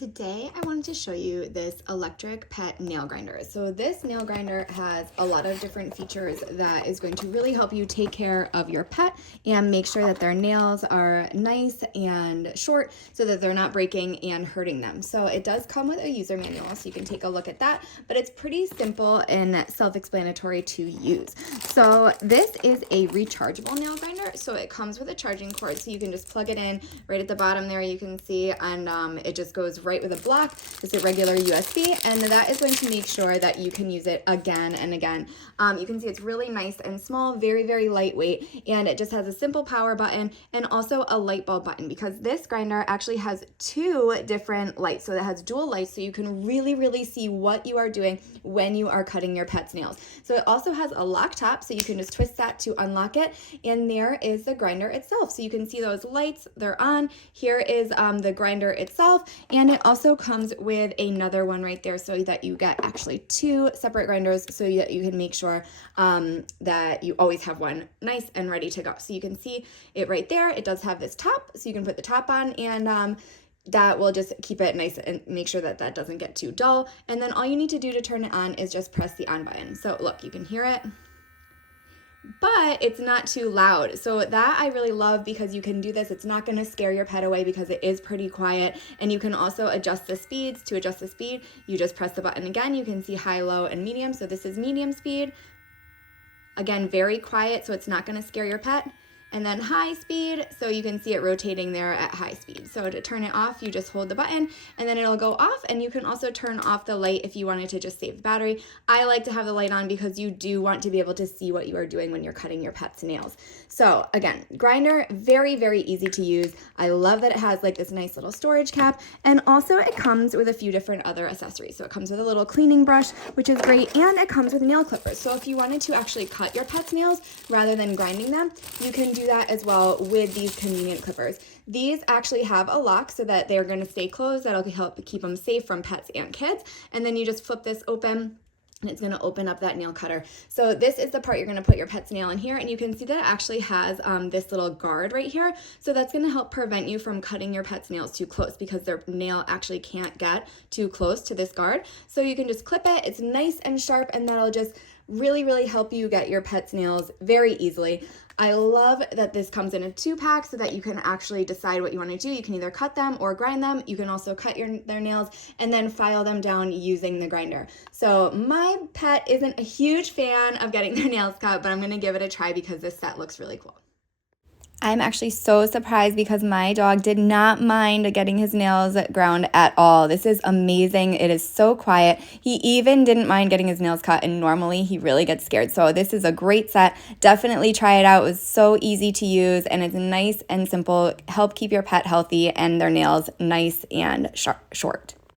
Today I wanted to show you this electric pet nail grinder. So this nail grinder has a lot of different features that is going to really help you take care of your pet and make sure that their nails are nice and short so that they're not breaking and hurting them. So it does come with a user manual, so you can take a look at that, but it's pretty simple and self-explanatory to use. So this is a rechargeable nail grinder. So it comes with a charging cord, so you can just plug it in right at the bottom there, you can see, and it just goes right with a block. It's a regular USB, and that is going to make sure that you can use it again and again. You can see it's really nice and small, very, very lightweight, and it just has a simple power button and also a light bulb button, because this grinder actually has two different lights. So it has dual lights, so you can really, really see what you are doing when you are cutting your pet's nails. So it also has a lock top, so you can just twist that to unlock it, and there is the grinder itself. So you can see those lights, they're on. Here is the grinder itself, and it also comes with another one right there, so that you get actually two separate grinders, so that you can make sure that you always have one nice and ready to go. So you can see it right there. It does have this top, so you can put the top on, and that will just keep it nice and make sure that that doesn't get too dull. And then all you need to do to turn it on is just press the on button. So look, you can hear it, but it's not too loud. So that I really love, because you can do this. It's not going to scare your pet away because it is pretty quiet. And you can also adjust the speeds. To adjust the speed, you just press the button again. You can see high, low, and medium. So this is medium speed. Again, very quiet, so it's not going to scare your pet. And then high speed, so you can see it rotating there at high speed. So to turn it off, you just hold the button and then it'll go off, and you can also turn off the light if you wanted to just save the battery. I like to have the light on because you do want to be able to see what you are doing when you're cutting your pet's nails. So again, grinder, very, very easy to use. I love that it has like this nice little storage cap, and also it comes with a few different other accessories. So it comes with a little cleaning brush, which is great, and it comes with nail clippers. So if you wanted to actually cut your pet's nails rather than grinding them, you can do that as well with these convenient clippers. These actually have a lock so that they're going to stay closed. That'll help keep them safe from pets and kids. And then you just flip this open, and it's going to open up that nail cutter. So this is the part you're going to put your pet's nail in here, and you can see that it actually has this little guard right here. So that's going to help prevent you from cutting your pet's nails too close, because their nail actually can't get too close to this guard. So you can just clip it. It's nice and sharp, and that'll just really, really help you get your pet's nails very easily. I love that this comes in a 2-pack, so that you can actually decide what you want to do. You can either cut them or grind them. You can also cut their nails and then file them down using the grinder. So my pet isn't a huge fan of getting their nails cut, but I'm going to give it a try because this set looks really cool. I'm actually so surprised because my dog did not mind getting his nails ground at all. This is amazing. It is so quiet. He even didn't mind getting his nails cut, and normally he really gets scared. So this is a great set. Definitely try it out. It was so easy to use, and it's nice and simple. Help keep your pet healthy and their nails nice and short.